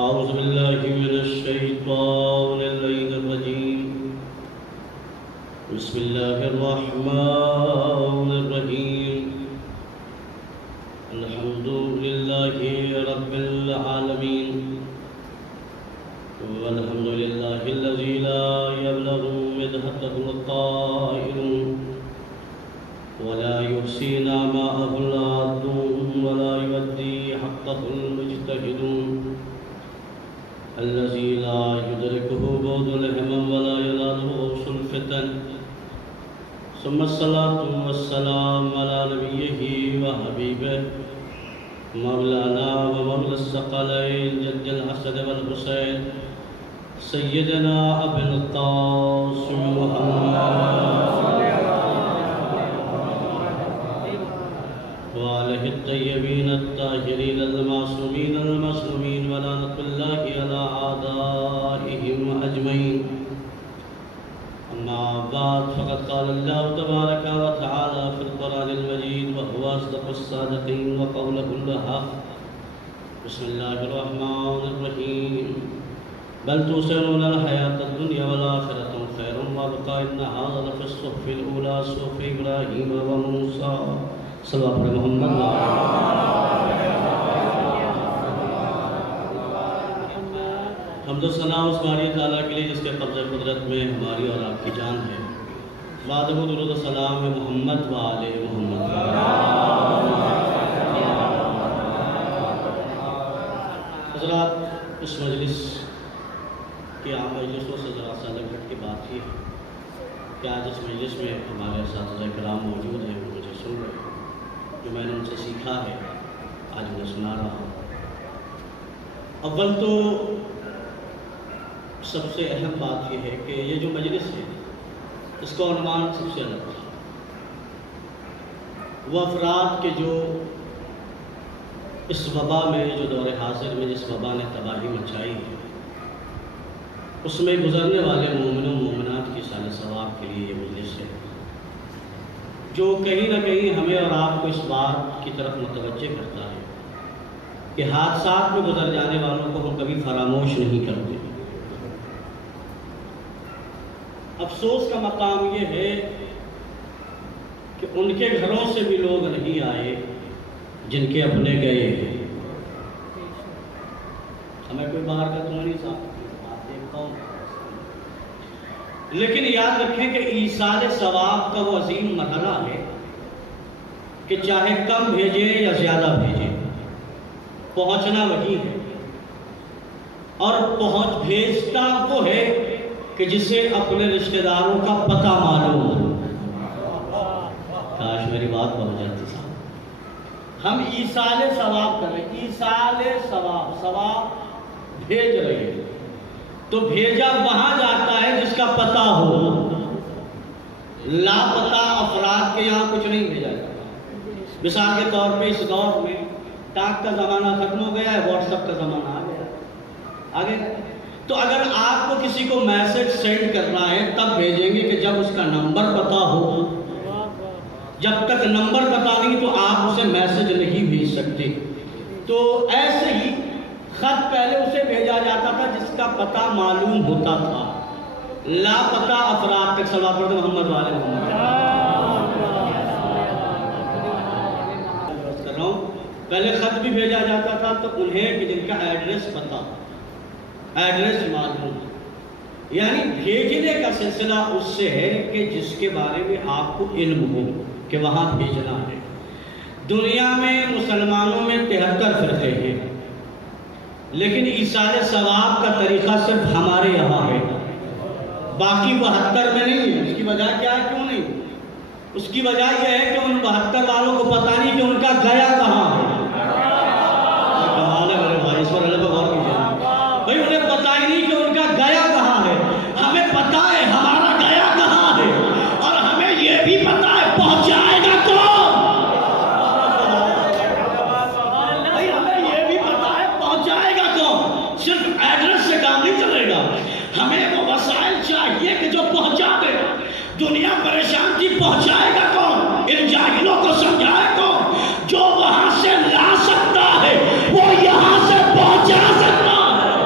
أعوذ بالله من الشيطان اللعين الرجيم. بسم الله الرحمن الرحيم. الحمد لله رب العالمين، والحمد لله الذي لا يبلغ مدحته القائلون، ولا يحصي نعماءه العادون، ولا يؤدي حقه المجتهدون، الذي لا يدركه بعد الهمم ولا يناله غوص الفتن. ثم الصلاة والسلام على نبيه وحبيبه مولانا ومولى الثقلين جد الحسن والحسين سيدنا أبي القاسم محمد وآله الطيبين الطاهرين المعصومين المظلومين، ولعنة الله على أعدائهم أجمعين. أما بعد، فقد قال الله تبارك وتعالى في القرآن المجيد وهو أصدق الصادقين وقوله الحق. بسم الله الرحمن الرحيم. بل تؤثرون الحياة الدنيا والآخرة خير وأبقى، إن هذا لفي الصحف الأولى صحف إبراهيم وموسى. صلی اللہ علیہ محمد. حمد و ثنا اس باری تعالیٰ کے لیے جس کے قبضہ قدرت میں ہماری اور آپ کی جان ہے. بعد وہ درود و سلام محمد و آل محمد. حضرات، اس مجلس کے عام مجلسوں سے ذرا سا الگ ہٹ کے بات یہ ہے کہ آج اس مجلس میں ہمارے اساتذہ کرام موجود ہیں، وہ مجھے سن رہے ہیں. جو میں نے ان سے سیکھا ہے آج انہیں سنا رہا ہوں. اول تو سب سے اہم بات یہ ہے کہ یہ جو مجلس ہے اس کا عنوان سب سے الگ تھا. وہ افراد کے جو اس وبا میں، جو دور حاضر میں جس وبا نے تباہی مچائی ہے، اس میں گزرنے والے مومنوں مومنات کی سال ثواب کے لیے یہ مجلس ہے، جو کہیں نہ کہیں ہمیں اور آپ کو اس بات کی طرف متوجہ کرتا ہے کہ حادثات میں گزر جانے والوں کو ہم کبھی فراموش نہیں کرتے. افسوس کا مقام یہ ہے کہ ان کے گھروں سے بھی لوگ نہیں آئے جن کے اپنے گئے ہیں. ہمیں کوئی باہر کا تو نہیں صاحب، لیکن یاد رکھیں کہ ایصال ثواب کا وہ عظیم مرحلہ ہے کہ چاہے کم بھیجے یا زیادہ بھیجے، پہنچنا وہی ہے. اور بھیجتا وہ ہے کہ جسے اپنے رشتہ داروں کا پتہ معلوم ہو. کاش میری بات بن جاتی صاحب. ہم ایصال ثواب کر رہے ہیں، ایصال ثواب بھیج رہے ہیں، تو بھیجا وہاں جاتا ہے جس کا پتہ ہو. لاپتہ افراد کے یہاں کچھ نہیں بھیجا جاتا. مثال کے طور پہ اس دور میں ڈاک کا زمانہ ختم ہو گیا ہے، واٹس ایپ کا زمانہ آ گیا آگے. تو اگر آپ کو کسی کو میسج سینڈ کرنا ہے تب بھیجیں گے کہ جب اس کا نمبر پتہ ہو. جب تک نمبر پتہ نہیں تو آپ اسے میسج نہیں بھیج سکتے. تو ایسے ہی خط پہلے اسے بھیجا جاتا تھا جس کا پتہ معلوم ہوتا تھا. لاپتہ افراد تک صلوات پڑھتے محمد والے محمد. کر رہا ہوں، پہلے خط بھی بھیجا جاتا تھا تو انہیں کہ جن کا ایڈریس معلوم، یعنی بھیجنے کا سلسلہ اس سے ہے کہ جس کے بارے میں آپ کو علم ہو کہ وہاں بھیجنا ہے. دنیا میں مسلمانوں میں 73 فرقے ہیں، لیکن ایصال ثواب کا طریقہ صرف ہمارے یہاں ہے، باقی 72 میں نہیں ہے. اس کی وجہ کیا ہے؟ کیوں نہیں؟ اس کی وجہ یہ ہے کہ ان 72 والوں کو پتہ نہیں کہ ان کا گیا کہاں ہے. کمال ہے میرے بھائی، اس پر اللہ پر غور کیجیے. بھائی انہیں پتہ ہی نہیں کہ ان کا گیا کہاں ہے. ہمیں پتہ ہے ہمارا گیا کہاں ہے، اور ہمیں یہ بھی پتہ ہے پہنچائے گا کون. صرف ایڈریس سے کام نہیں چلے گا، ہمیں وہ وسائل چاہیے کہ جو پہنچا دے. دنیا پریشان تھی، پہنچائے گا کون؟ ان جاہلوں کو سمجھائے کون؟ جو وہاں سے لا سکتا ہے وہ یہاں سے پہنچا سکتا ہے.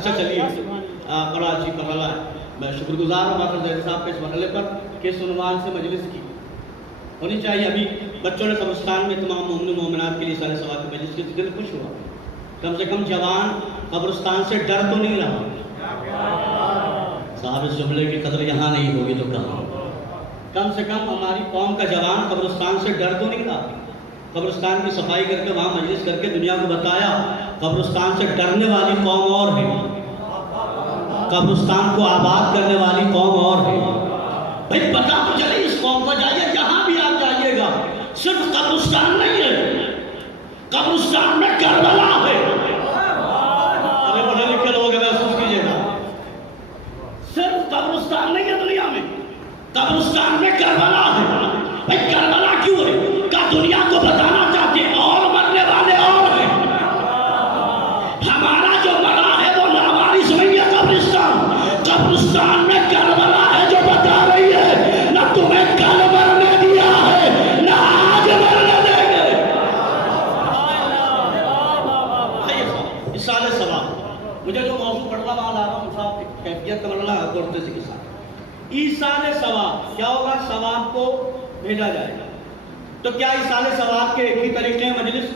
اچھا چلیے بڑا اچھی مرحلہ ہے. میں شکر گزار ہوں ڈاکٹر زید صاحب کے اس مرحلے پر کہ اس عنوان سے مجلس کی ہونی چاہیے. ابھی بچوں نے قبرستان میں تمام مومن مومنات کے لیے سارے ثواب کی مجلس کی تو دل خوش ہوا. کم سے کم جوان قبرستان سے ڈر تو نہیں رہا. صاحب اس جملے کی قدر یہاں نہیں ہوگی تو کہاں. کم سے کم ہماری قوم کا جوان قبرستان سے ڈر تو نہیں رہا. قبرستان کی صفائی کر کے وہاں مجلس کر کے دنیا کو بتایا قبرستان سے ڈرنے والی قوم اور ہے, قبرستان کو آباد کرنے والی قوم اور ہے. بھائی پتا تو چلے اس قوم کو, جائیے جہاں بھی آپ جائیے گا صرف قبرستان نہیں ہے, قبرستان میں کربلا ہے. ارے پڑھے لکھے لوگ محسوس کیجیے گا, صرف قبرستان نہیں ہے دنیا میں, قبرستان میں کربلا ہے. بھائی کربلا کیوں ہے؟ کہ دنیا کو بتانا چاہتے ہیں اور مرنے والے اور ہیں. ہمارا جو مرا ہے وہ لاوارث نہیں ہے قبرستان. قبرستان میں کربلا ہے جو بتا رہی ہے نہ تمہیں کل مرنے دیا ہے نہ آج مرنے دیں گے. اصالِ ثواب مجھے جو موضوع پڑھنا وہاں لا رہا ہوں صاحب کیفیت کا مرحلہ کرتے سے کے ساتھ. ایصال ثواب کیا ہوگا؟ ثواب کو بھیجا جائے گا. تو کیا ایصال ثواب کے ایک ہی طریقے ہیں مجلس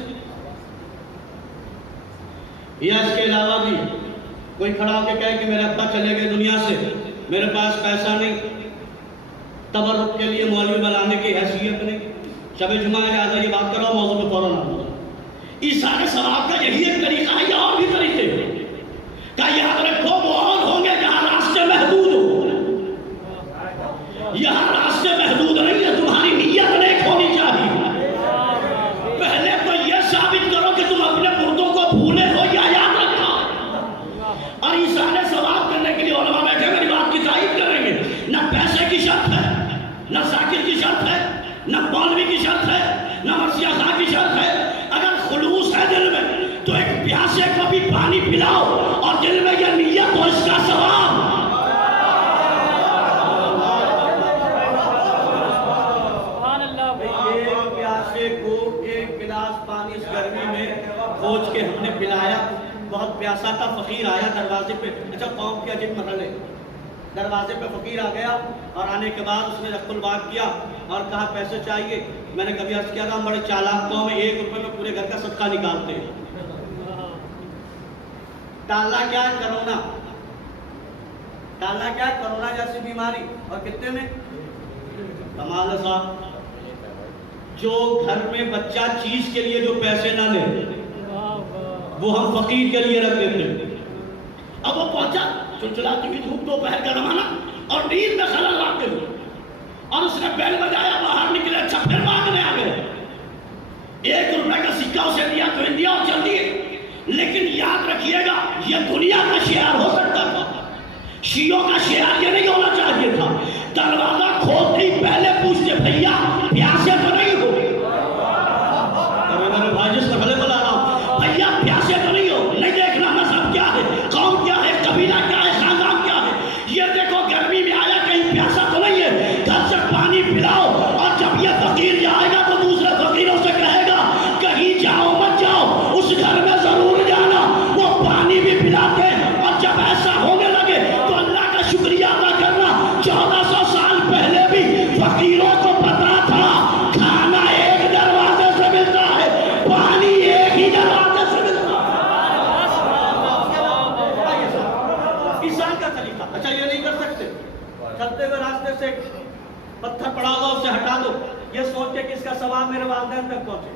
یا اس کے علاوہ بھی؟ کوئی کھڑا ہو کے کہے کہ میرے ابا چلے گئے دنیا سے, میرے پاس پیسہ نہیں, تبرک کے لیے مولوی بنانے کی حیثیت نہیں, شب جمعہ لہٰذا یہ بات کر رہا ہوں موضوع پہ فوراً آؤں گا. ایصال ثواب کا یہی ایک طریقہ ہے یا اور بھی طریقے ہیں؟ کیا یاد رکھو وہ اور ہوں گے جہاں راستے محدود ہوں, یہاں راستے محدود نہیں ہے. تمہاری نیت نیک ہونی چاہیے. پہلے تو یہ ثابت کرو کہ تم اپنے مردوں کو بھولے ہو یا یاد رکھا. اور ایصال ثواب کرنے کے لیے علماء بیٹھے میری بات کی تائید کریں گے. نہ پیسے کی شرط ہے, نہ ذاکر کی شرط ہے, نہ مولوی کی شرط ہے, نہ مرثیہ خاں کی شرط ہے. اگر خلوص ہے دل میں تو ایک پیاسے کو بھی پانی پلاؤ اور دل میں یہ نیت ہو اس کا ثواب. کو ایک گلاس پانی اس گرمی میں کھوج کے ہم نے پلایا. بہت پیاسا تھا, فقیر آیا دروازے پہ. اچھا قوم کے عجیب مرحلے, دروازے پہ فقیر آ گیا اور آنے کے بعد اس نے رقم الباغ کیا اور کہا پیسے چاہیے. میں نے کبھی عرض کیا تھا ہم بڑے چالاک قوم ہیں, 1 روپے میں پورے گھر کا صدقہ نکالتے ہیں. ٹالنا کیا ہے؟ کرونا. ٹالنا کیا ہے؟ کرونا جیسی بیماری. اور کتنے میں؟ کمال ہے صاحب. جو گھر میں بچہ چیز کے لیے جو پیسے نہ لے وہ ہم فقیر کے لیے رکھ دیتے. اب وہ پہنچا چلچلاتی ہوئی دھوپ, دوپہر کا زمانہ, اور نیند میں خلل آتے ہوئے, اور اس نے بیل بجایا, باہر نکلے. اچھا پھر مانگنے آ گئے. 1 روپے کا سکہ اسے دیا تو انڈیا اور چل دیے. لیکن یاد رکھیے گا یہ دنیا کا شعار ہو سکتا تھا, شیعوں کا شعار یہ نہیں ہونا چاہیے تھا. دروازہ کھولتے ہی پہلے پوچھتے بھیا پیاسے تو نہیں ہو؟ میرے بھائی جس مرحلے پر آ رہا ہوں, بھیا پیاسے تو نہیں ہو؟ نہیں دیکھنا مذہب کیا ہے, قوم کیا ہے, قبیلہ کیا ہے, خاندان کیا ہے. یہ دیکھو گرمی میں آیا کہیں پیاسا تو نہیں ہے, گھر سے پانی پلاؤ. اور جب یہ فقیر جائے گا تو دوسرے فقیروں سے کہے گا کہیں جاؤ مت جاؤ, اس گھر میں ضرور جانا. وہ پانی بھی پلاتے, اور جب ایسا ہونے لگے تو اللہ کا شکریہ ادا کرنا. 1400 سال پہلے بھی فقیروں کو پتا تھا کھانا ایک دروازے سے ملتا ہے, پانی ایک ہی دروازے سے ملتا ہے. ایصال کا طریقہ. اچھا یہ نہیں کر سکتے, چلتے ہوئے راستے سے پتھر پڑا ہوگا اسے ہٹا دو, یہ سوچ کے کہ اس کا ثواب میرے والدین تک پہنچے.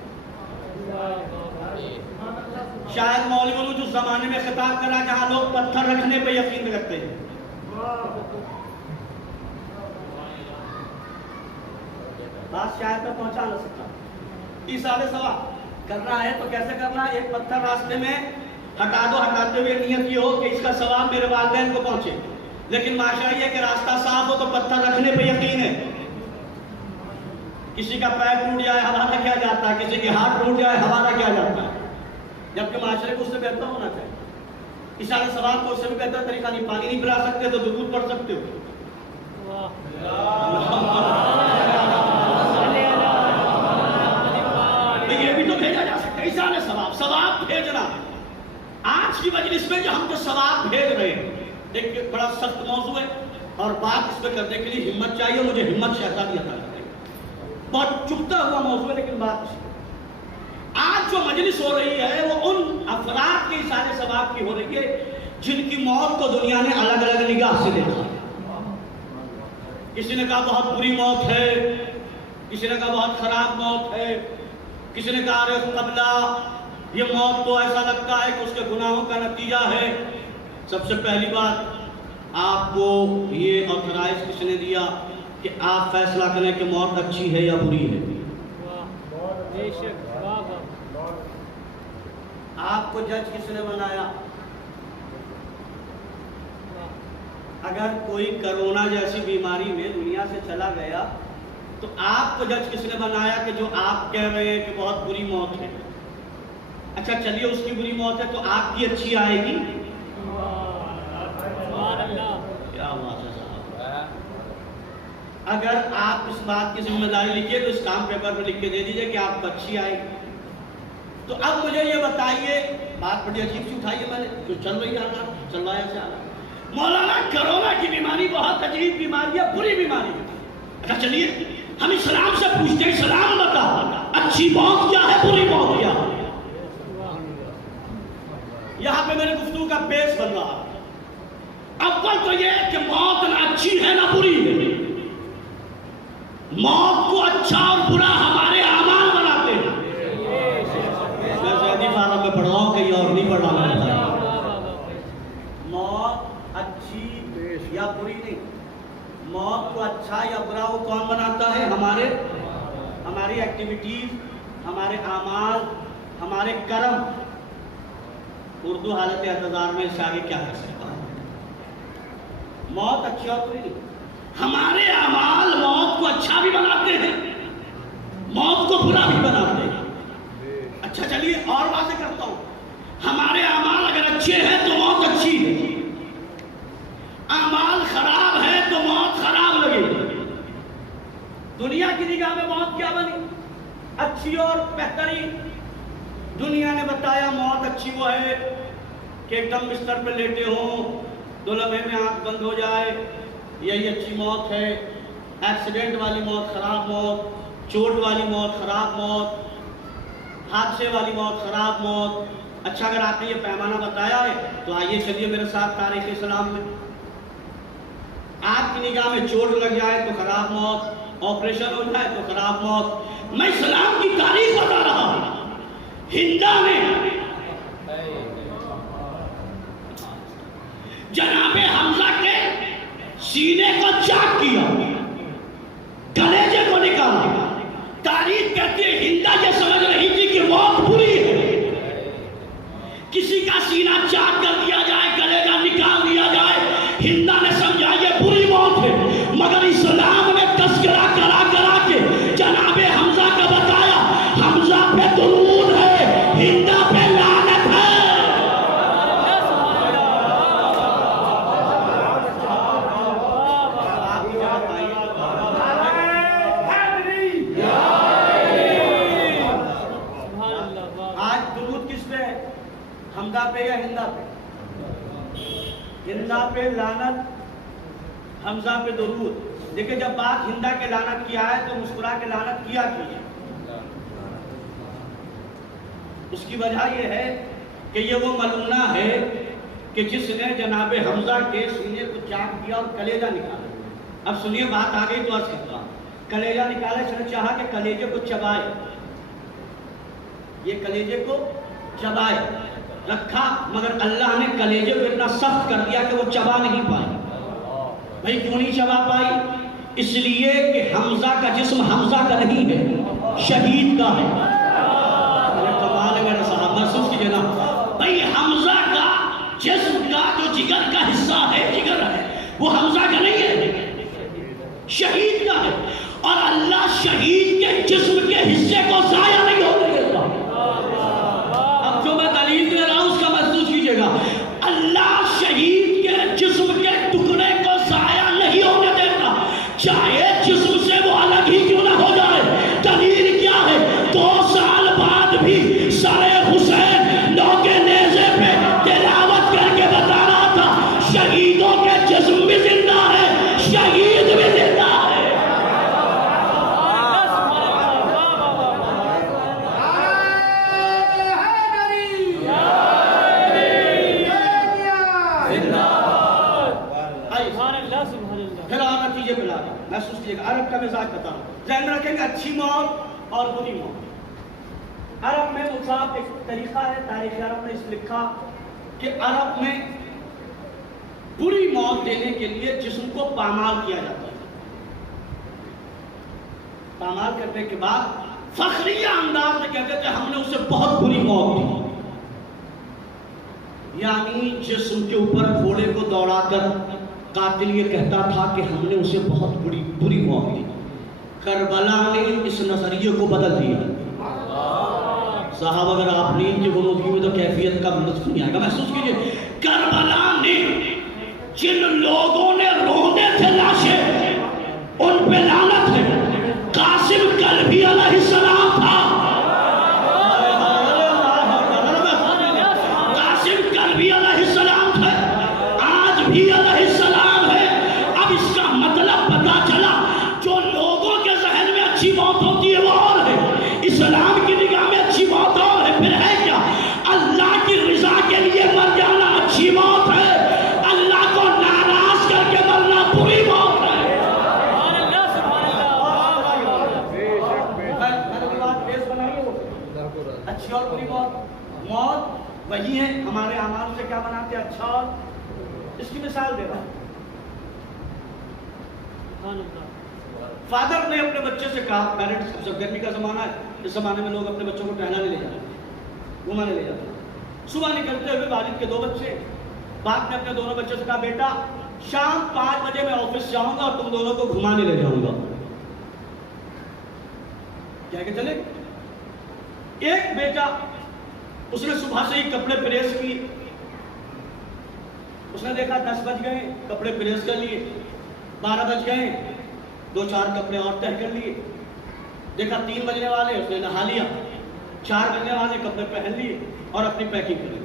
شاید مولویوں نے جو زمانے میں خطاب کرا جہاں لوگ پتھر رکھنے پہ یقین رکھتے ہیں, بات شاید تک پہنچا نہ سکتا. ایصال ثواب کرنا ہے تو کیسے کرنا ہے؟ ایک پتھر راستے میں ہٹا دو, ہٹاتے ہوئے نیت یہ ہو کہ اس کا ثواب میرے والدین کو پہنچے. لیکن معاشرہ یہ کہ راستہ صاف ہو تو پتھر رکھنے پہ یقین ہے. کسی کا پیر ٹوٹ جائے حوالہ کیا جاتا ہے, کسی کے ہاتھ ٹوٹ جائے حوالہ کیا جاتا ہے, جبکہ معاشرے کو اس سے بہتر ہونا چاہیے. ایصال ثواب کو اس سے بھی بہتر طریقہ نہیں. پانی نہیں پلا سکتے تو درود پڑھ سکتے ہو. یہ بھی تو بھیجا جا سکتا ہے. ایصال ثواب, ثواب بھیجنا. آج کی مجلس میں جو ہم جو ثواب بھیج رہے ہیں، ایک بڑا سخت موضوع ہے اور بات اس پہ کرنے کے لیے ہمت چاہیے، مجھے ہمت شہزادی عطا کرے. بہت چبھتا ہوا موضوع ہے لیکن بات آج جو مجلس ہو رہی ہے وہ ان افراد کے اشارے ثواب کی ہو رہی ہے جن کی موت کو دنیا نے الگ الگ نگاہ سے دیکھا. کسی نے کہا بہت بری موت ہے، کسی نے کہا بہت خراب موت ہے، کسی نے کہا ارے قبلہ یہ موت تو ایسا لگتا ہے کہ اس کے گناہوں کا نتیجہ ہے. سب سے پہلی بات آپ کو یہ آتھرائز کس نے دیا کہ آپ فیصلہ کریں کہ موت اچھی ہے یا بری ہے؟ آپ کو جج کس نے بنایا؟ اگر کوئی کرونا جیسی بیماری میں دنیا سے چلا گیا تو آپ کو جج کس نے بنایا کہ جو آپ کہہ رہے ہیں کہ بہت بری موت ہے، اچھا چلیے اس کی بری موت ہے تو آپ کی اچھی آئے گی؟ کیا بات ہے صاحب. اگر آپ اس بات کی ذمہ داری لکھیے تو اس کام پیپر پہ لکھ کے دے دیجئے کہ آپ کو اچھی آئے گی. تو اب مجھے یہ بتائیے، بات بڑی عجیب سی اٹھائیے میں نے جو چل رہی ہے چلوایا سے آنا، مولانا کرونا کی بیماری بہت عجیب بیماری ہے، بری بیماری ہے. اچھا چلیے ہم اسلام سے پوچھتے ہیں، اسلام بتا اچھی موت کیا ہے، بری موت کیا ہے؟ یہاں پہ میرے گفتگو کا بیس بن رہا ہے. اول تو یہ کہ موت نہ اچھی ہے نہ بری ہے. موت کو اچھا اور برا ہمارے اعمال بناتے ہیں. میں زیادی فارم میں پڑھ رہا ہوں کہیں اور نہیں پڑھ رہا. موت اچھی یا بری نہیں، موت کو اچھا یا برا وہ کون بناتا ہے؟ ہماری ایکٹیویٹیز، ہمارے اعمال، ہمارے کرم. اردو حالت اعتذار میں اس سے آگے کیا کر سکتا ہے؟ موت اچھی اور بری نہیں، ہمارے اعمال موت کو اچھا بھی بناتے ہیں، موت کو برا بھی بناتے ہیں. اچھا چلیے اور باتیں کرتا ہوں. ہمارے اعمال اگر اچھے ہیں تو موت اچھی ہے، اعمال خراب ہے تو موت خراب لگے گی. دنیا کی نگاہ میں موت کیا بنی؟ اچھی اور بہترین. دنیا نے بتایا موت اچھی وہ ہے کہ ایک دم بستر پہ لیٹے ہوں، 2 لمحے میں آنکھ بند ہو جائے، یہی اچھی موت ہے. ایکسیڈنٹ والی موت خراب موت، چوٹ والی موت خراب موت، حادثے والی موت خراب موت. اچھا اگر آپ نے یہ پیمانہ بتایا ہے تو آئیے چلیے میرے ساتھ تاریخ اسلام میں. آپ کی نگاہ میں چوٹ لگ جائے تو خراب موت، آپریشن ہو جائے تو خراب موت. میں اسلام کی تاریخ بتا رہا ہوں. ہندا نے جناب حمزہ کے سینے کو چاک کیا، کلیجے کو نکالا. تاریخ کہتی ہے ہندا یہ سمجھ رہی تھی کہ موت بری ہے. کسی کا سینہ چاک کر دیا جائے، کلیجہ نکال دیا جائے، ہندا نے سمجھا یہ بری موت ہے. مگر اسلام نے تذکرہ کرا کے جناب حمزہ کا بتایا حمزہ پہ درود ہے، ہندا پہ لعنت ہے. آج درود کس پہ ہے؟ حمزہ پہ یا ہندا پہ؟ ہندا پہ لعنت، حمزہ پہ درود. دیکھیں جب بات ہندا کے لعنت کی آئے تو مسکرا کے لعنت کیا کیجیے. اس کی وجہ یہ ہے کہ یہ وہ ملونہ ہے کہ جس نے جناب حمزہ کے سینے کو چاک کیا اور کلیجہ نکالا. اب سنیے بات آ گئی تو عرض کرتا ہوں. کلیجہ نکالا، اس نے چاہا کہ کلیجے کو چبائے، یہ کلیجے کو چبائے رکھا، مگر اللہ نے کلیجے کو اتنا سخت کر دیا کہ وہ چبا نہیں پائی. بھئی کیوں نہیں چبا پائی؟ اس لیے کہ حمزہ کا جسم حمزہ کا نہیں ہے، شہید کا ہے. کمال ہے میرا صاحب، محسوس کیجئے نا. بھئی حمزہ کا جسم کا جو جگر کا حصہ ہے، جگر ہے، وہ حمزہ کا نہیں ہے، شہید کا ہے. اور اللہ شہید کے جسم کے حصے کو ضائع نہیں ہونے دیتا. اب جو میں دلیل دے رہا ہوں اس کا محسوس کیجئے گا. اللہ شہید کے جسم کے ٹکڑے کو ضائع نہیں ہونے دیتا، چاہے جسم سے وہ الگ ہی کیوں نہ ہو جائے. دلیل کیا ہے؟ 2 سال بعد بھی سر حسین نو کے نیزے پہ سمجھیے گا، عرب کا مزاج بتا رہا ہوں، ذہن میں رکھیں گے اچھی موت اور بری موت۔ عرب میں مصعب ایک طریقہ ہے، تاریخ عرب نے اس لکھا کہ عرب میں بری موت دینے کے لیے جسم کو پامال کیا جاتا ہے، پامال کرنے کے بعد فخریہ انداز میں کہتے تھے ہم نے اسے بہت بری موت دی، یعنی جسم کے اوپر گھوڑے کو دوڑا کر قاتل یہ کہتا تھا کہ ہم نے اسے بہت بری موت دی۔ کربلا نے اس نظریے کو بدل دیا۔ صاحب اگر آپ نیند کی غنودگی میں تو کیفیت کا لطف نہیں آئے گا، محسوس کیجئے، کربلا نے جن لوگوں نے روندے تھے لاشیں ان پہ لعنت ہے۔ قاسم قلبی علیہ السلام تھا، قاسم قلبی علیہ السلام تھا، آج بھی علیہ السلام ہے۔ اب اس کا مطلب پتا چلا جو لوگوں کے ذہن میں اچھی موت ہوتی ہے وہ اور ہے، اسلام کی نگاہ میں اچھی موت اور ہے، پھر ہے کیا؟ اللہ کی رضا کے لیے مر جانا اچھی موت ہے، اللہ کو ناراض کر کے مرنا بری موت ہے۔ اچھی اور بری موت، موت وہی ہے، ہمارے اعمال سے کیا بناتے ہیں اچھا اور، اس کی مثال دے رہا ہوں۔ فادر نے اپنے بچے سے کہا، پیرنٹس، جب گرمی کا زمانہ ہے، اس زمانے میں لوگ اپنے بچوں کو ٹہلانے لے جاتے، گھمانے لے جاتے، صبح نکلتے ہوئے والد کے 2 بچے، باپ نے اپنے دونوں بچوں سے کہا بیٹا شام 5 بجے میں آفس جاؤں گا اور تم دونوں کو گھمانے لے جاؤں گا، کیا کہ چلے؟ ایک بیٹا اس نے صبح سے ہی کپڑے پریس کیے، اس نے دیکھا 10 بج گئے، کپڑے پریس کر لیے، 12 بج گئے، 2-4 کپڑے اور تہہ کر لیے، دیکھا 3 بجنے والے، اس نے نہا لیا، 4 بجنے والے کپڑے پہن لیے اور اپنی پیکنگ کر لی۔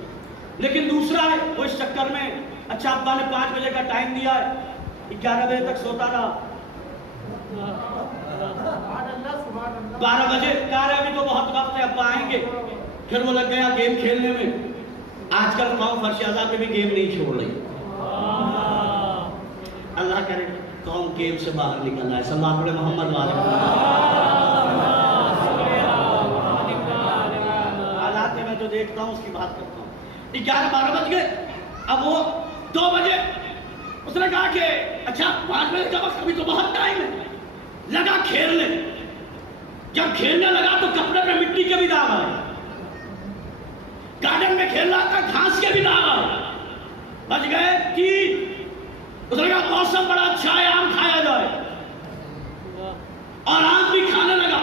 لیکن دوسرا ہے وہ اس چکر میں، اچھا ابا نے 5 بجے کا ٹائم دیا ہے، 11 بجے تک سوتا رہا، 12 بجے کہہ رہے ابھی تو بہت وقت ہے ابا آئیں گے، پھر وہ لگ گیا گیم کھیلنے میں۔ آج کل قوم فرش اعضاء پہ بھی گیم نہیں چھوڑ رہی، اللہ کرے قوم گیم سے باہر نکل آئے، سلام علیہ محمد والے حالات میں جو دیکھتا ہوں اس کی بات کرتا ہوں۔ 11-12 بج گئے، اب وہ 2 بجے اس نے کہا کہ اچھا 5 بجے کا وقت ابھی تو بہت ٹائم ہے، لگا کھیلنے، جب کھیلنے لگا تو کپڑے پہ مٹی کے بھی داغ آئے، گارڈن میں کھیل رہا تھا گھاس کے بھی داغ آئے، بج گئے 3، اس نے کہا موسم بڑا اچھا ہے آم کھایا جائے، اور آم بھی کھانے لگا۔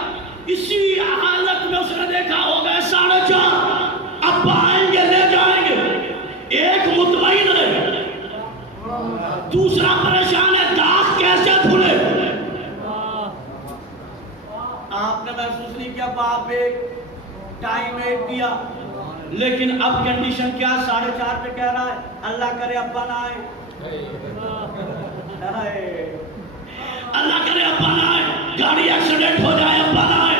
اسی حالت میں اس نے دیکھا ہو گئے 4:30، اب آئیں گے لے جائیں گے، ایک مطمئن ہے، دوسرا پریشان ہے داغ کیسے دھلے۔ آپ نے محسوس نہیں کیا باپ ایک ٹائم ایک دیا، لیکن اب کنڈیشن کیا 4:30 پہ کہہ رہا ہے اللہ کرے ابا نہ آئے، اللہ کرے ابا نہ آئے، گاڑی ایکسیڈنٹ ہو جائے ابا نہ آئے،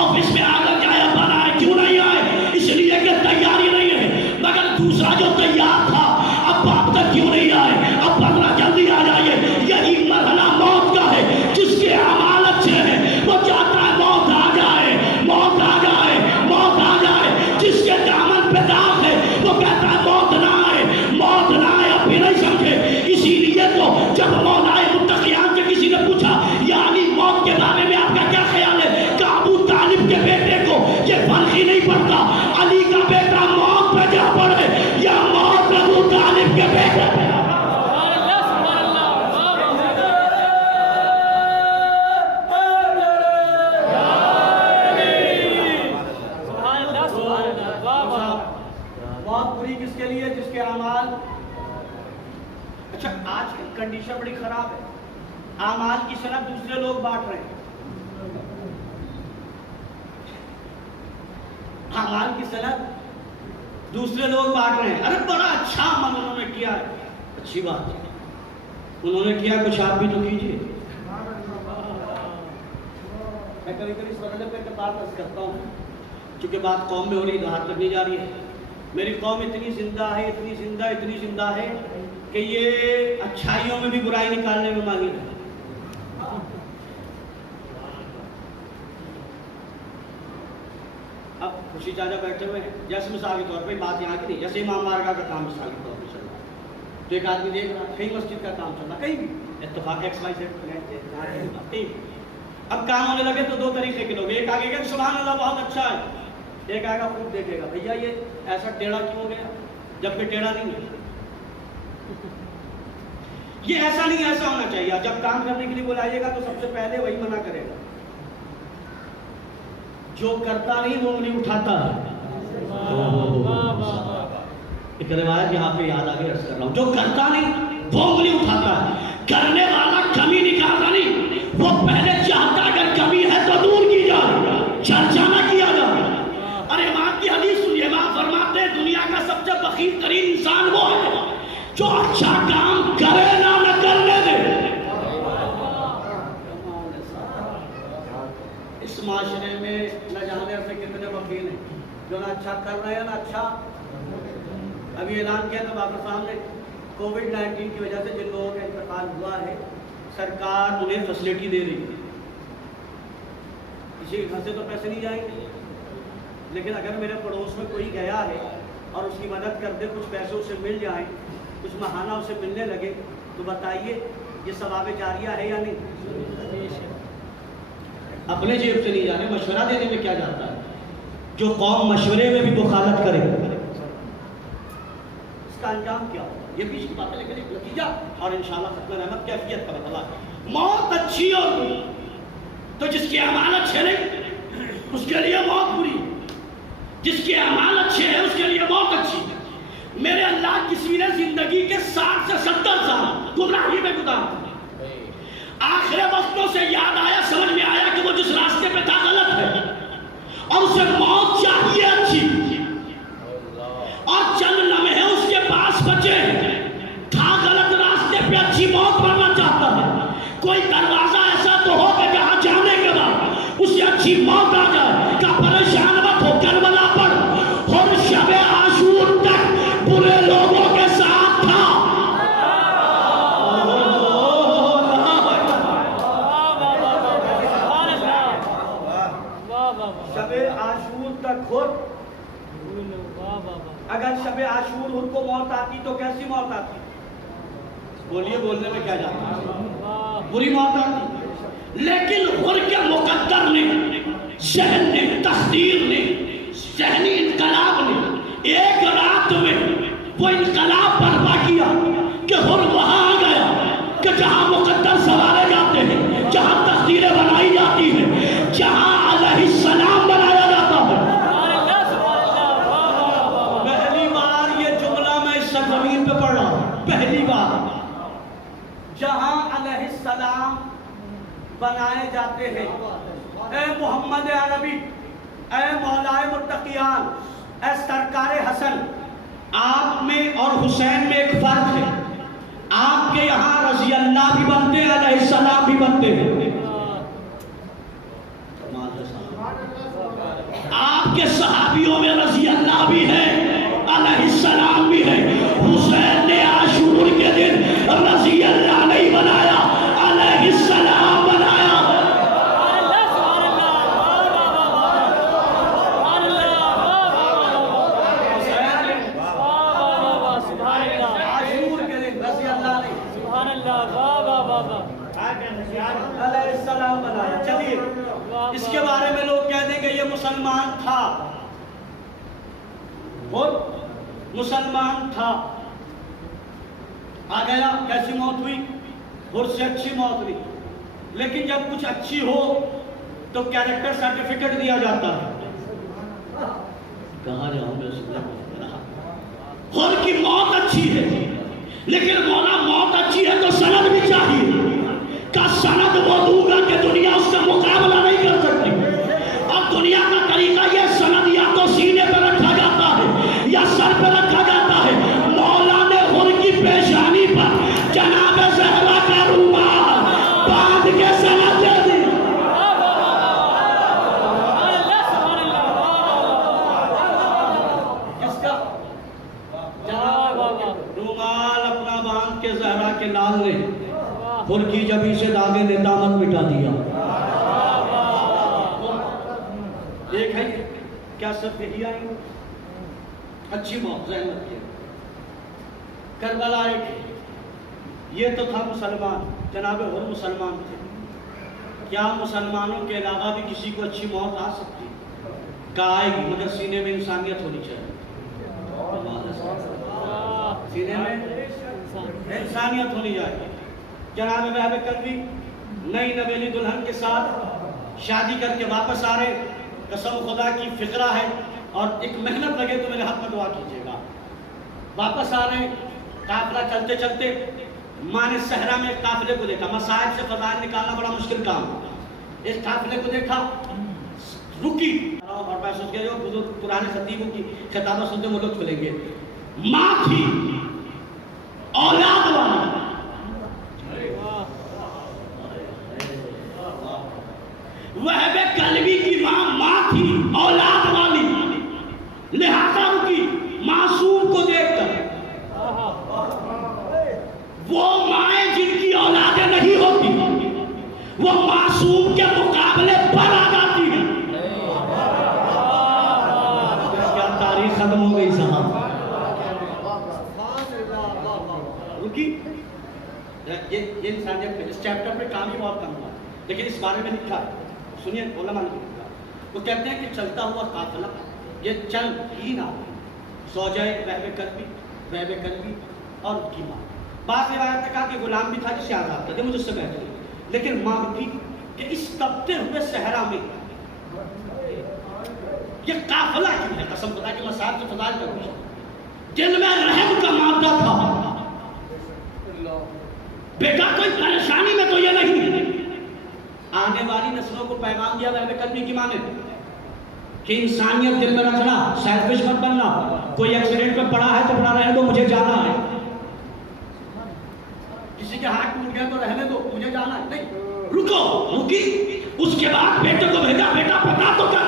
آفس میں آگ لگ جائے ابا نہ آئے، کیوں نہیں آئے؟ اس لیے کہ تیاری نہیں ہے، مگر دوسرا جو تیار تھا اب اب تک کیوں نہیں آئے، اب 15 جلدی آ جائیے۔ یہی مرحلہ موت کا ہے، جس کے اعمال اچھے ہیں وہ چاہتا ہے موت آ جائے، موت آ جائے، موت آ جائے، جس کے دامن پہ داغ ہے وہ کہتا ہے موت نہ آئے، موت نہ آئے، اب بھی نہیں سمجھے۔ اسی لیے تو جب مولا متقیان سے کسی نے پوچھا یا علی موت کے بارے میں آپ کا کیا خیال ہے، کہ ابو طالب کے بیٹے کو یہ فرق ہی نہیں پڑتا علی کا بیٹا موت پہ جا پڑے یا موت ابو طالب کے بیٹے پہ۔ موت بری کس کے لیے؟ جس کے اعمال، اچھا آج کی کنڈیشن بڑی خراب ہے، اعمال کی صنعت دوسرے لوگ بانٹ رہے ہیں، اعمال کی صنعت دوسرے لوگ بانٹ رہے ہیں۔ ارے بڑا اچھا عمل انہوں نے کیا ہے، اچھی بات ہے، انہوں نے کیا کچھ آپ بھی تو کیجئے۔ میں کبھی کبھی اس مرحلے پہ بات کرتا ہوں، چونکہ بات قوم میں ہو رہی، راحت کرنی جا رہی ہے۔ میری قوم اتنی زندہ ہے، اتنی زندہ ہے کہ یہ اچھائیوں میں بھی برائی نکالنے میں ماہر ہے۔ خوشی چاچا بیٹھے ہوئے ہیں، جیسے مثال کے طور پہ بات یہاں کی نہیں، جیسے امام بارگاہ کا کام مثال کے طور پہ چل رہا ہے، تو ایک آدمی دیکھ رہا ہے کہیں مسجد کا کام چل رہا ہے، کہیں بھی اتفاق ایکس وائی زیڈ، اب کام ہونے لگے تو دو طریقے کے لوگ، ایک آگے کہ سبحان اللہ بہت اچھا ہے، ایک آگے خوب دیکھے گا بھیا یہ ایسا ٹیڑھا کیوں ہو گیا، جبکہ ٹیڑھا نہیں ہے، یہ ایسا نہیں ایسا ہونا چاہیے. جب کام کرنے کے لیے بلائیے گا تو سب سے پہلے وہی منع کرے گا. جو کرتا نہیں وہ انگلی اٹھاتا ہے. ایک روایت یہاں پہ یاد آگے عرض کر رہا ہوں. جو کرتا نہیں وہ انگلی اٹھاتا ہے. کرنے والا کمی نکالتا نہیں، وہ پہلے چاہتا اگر کمی ہے تو دور کی جائے، چرچا نہ کیا جائے. اور امام کی حدیث سنیے، امام فرماتے ہیں دنیا کا سب سے بخیل ترین انسان وہ ہے جو اچھا کام کرے نہ کرنے دے. اس معاشرے میں نہ جانے سے کتنے وکیل ہیں جو نہ اچھا کر رہے ہیں نہ اچھا. ابھی اعلان کیا تھا بابر صاحب نے، کووڈ-19 کی وجہ سے جن لوگوں کا انتقال ہوا ہے سرکار انہیں فیسلٹی دے رہی ہے. کسی کے گھر سے تو پیسے نہیں جائیں گے، لیکن اگر میرے پڑوس میں کوئی گیا ہے اور اس کی مدد کر دے، کچھ پیسے اسے مل جائیں، کچھ ماہانہ اسے ملنے لگے، تو بتائیے یہ ثواب جاریہ ہے یا نہیں؟ اپنے جیب سے نہیں جانے، مشورہ دینے میں کیا جاتا ہے. جو قوم مشورے میں بھی مخالفت کرے اس کا انجام کیا ہوگا؟ یہ بیچ کی بات ہے، لیکن ایک نتیجہ اور انشاءاللہ ختم رحمت کیفیت کا بدلا. موت اچھی ہوگی تو جس کے اعمال اچھے نہیں اس کے لیے موت بری، جس کے اعمال اچھے ہیں اس کے لیے موت اچھی. میرے اللہ کسی نے زندگی کے 60 سے 70 سال گمراہی میں گزارا، آخر وقتوں سے یاد آیا، سمجھ میں آیا کہ وہ جس راستے پہ تھا غلط ہے اور اسے موت چاہیے اچھی، اور چند لمحے اس کے پاس بچے، تھا غلط راستے پہ، اچھی موت مرنا چاہتا ہے. کوئی دروازہ ایسا تو ہو کہ جہاں جانے کے بعد اسے اچھی موت آ جائے. کہ پریشان مت ہو، کربلا پر اور شب عاشور تک برے لوگوں کے ساتھ تھا. شب عاشور تک خود، اگر شب عاشور ان کو موت آتی تو کیسی موت آتی؟ بولیے، بولنے میں کیا جاتا ہے؟ بری موت آتی. لیکن خود کے مقدر نے، ذہن نے، تقدیر نے، ذہنی انقلاب نے ایک رات میں وہ انقلاب برپا کیا کہ خود وہاں آ گیا کہ جہاں مقدر سوارے جاتے ہیں، جہاں تقدیریں بنائی جاتی ہیں، جہاں علیہ السلام بنایا جاتا ہے. پہلی بار یہ جملہ میں اس زمین پہ پڑھ رہا ہوں، پہلی بار جہاں علیہ السلام بنائے جاتے ہیں. اے محمد عربی، اے مولائے متقیان، اے سرکار حسن، آپ میں اور حسین میں ایک فرق ہے. آپ کے یہاں رضی اللہ بھی بنتے ہیں، علیہ السلام بھی بنتے ہیں. آپ کے صحابیوں میں رضی اللہ بھی ہے، علیہ السلام بھی ہے. حسین نے عاشور کے دن رضی اللہ نہیں بنایا، علیہ السلام بنایا. علیہ السلام بنایا. چلیے، اس کے بارے میں لوگ کہہ دیں گے یہ مسلمان تھا، خود مسلمان تھا، آ گیا. کیسی موت ہوئی؟ خود سے اچھی موت ہوئی. لیکن جب کچھ اچھی ہو تو کیریکٹر سرٹیفکیٹ دیا جاتا ہے. کہاں جاؤں میں خود کی موت اچھی ہے، لیکن مولا موت اچھی ہے تو سند بھی چاہیے. کا سند وہ دوں گا کہ دنیا اس کا مقابلہ نہیں کر سکتی. اب دنیا کا طریقہ یہ سند یا تو سینے پہ رکھا جاتا ہے یا سر پہ رکھا جاتا ہے. مولا نے خود کی پیشانی پر جناب زہرا کا رومال باندھ کے سند دے دی. کس کا رومال اپنا باندھ کے زہرا کے لال نے خود کی جبھی سے داغے ندامت مٹا دیا. ایک ہے کیا صرف یہی آئیں گے؟ اچھی موت ذہن رکھیے. کربلا ایک یہ تو تھا مسلمان، جناب اور مسلمان تھے. کیا مسلمانوں کے علاوہ بھی کسی کو اچھی موت آ سکتی؟ کہا آئے گی، مگر سینے میں انسانیت ہونی چاہیے. سینے میں انسانیت ہونی چاہیے. جناب وہب کلبی نئی نویلی دلہن کے ساتھ شادی کر کے واپس آ رہے. قسم خدا کی فکرہ ہے اور ایک محنت لگے تو میرے ہاتھ میں دعا کیجیے گا. واپس آ رہے قافلہ چلتے چلتے ماں نے صحرا میں ایک قافلے کو دیکھا. مسائل سے فضائل نکالنا بڑا مشکل کام. اس قافلے کو دیکھا، رکی اور میں سوچ گیا جو بزرگ پرانے خطیبوں کی خطابہ سنتے وہ لوگ چلیں گے. ماں تھی اولاد والی، وہب کلبی کی ماں تھی اولاد والی، لہذا رکی معصوم کو دیکھ کر. وہ مائیں جن کی اولادیں نہیں ہوتی وہ معصوم کے مقابلے پر آ جاتی ہیں. کیا تاریخ ختم ہو گئی صاحب. رکی یہ انسانیت پہ اس چیپٹر پہ کام ہی بہت کم ہوا لیکن اس بارے میں لکھا ہے. سنیے علماء نے لکھا. وہ کہتے ہیں کہ چلتا ہوا قافلہ یہ چل ہی نہ زوجہ وہب کلبی اور ان کی ماں. بعض روایت نے کہا کہ غلام بھی تھا جسے آزاد کر دے، مجھ سے بہتر، لیکن ماں بھی کہ اس تپتے ہوئے صحرا میں یہ قافلہ کیوں ہے. قسم خدا کہ مسائل سے فضائل کا کچھ دل میں رحم کا مادہ تھا. بیٹا کوئی پریشانی میں تو یہ نہیں. آنے والی نسلوں کو پیغام دیا وہب کلبی کی ماں نے کہ انسانیت دل میں رکھنا، سیلفش مت بننا. کوئی ایکسیڈنٹ میں پڑا ہے تو پڑا رہنے دو، مجھے جانا ہے. کسی کے ہاتھ ٹوٹ گیا تو رہنے دو، مجھے جانا ہے. نہیں، رکی. اس کے بعد بیٹے کو بھیجا، بیٹا پتا تو کر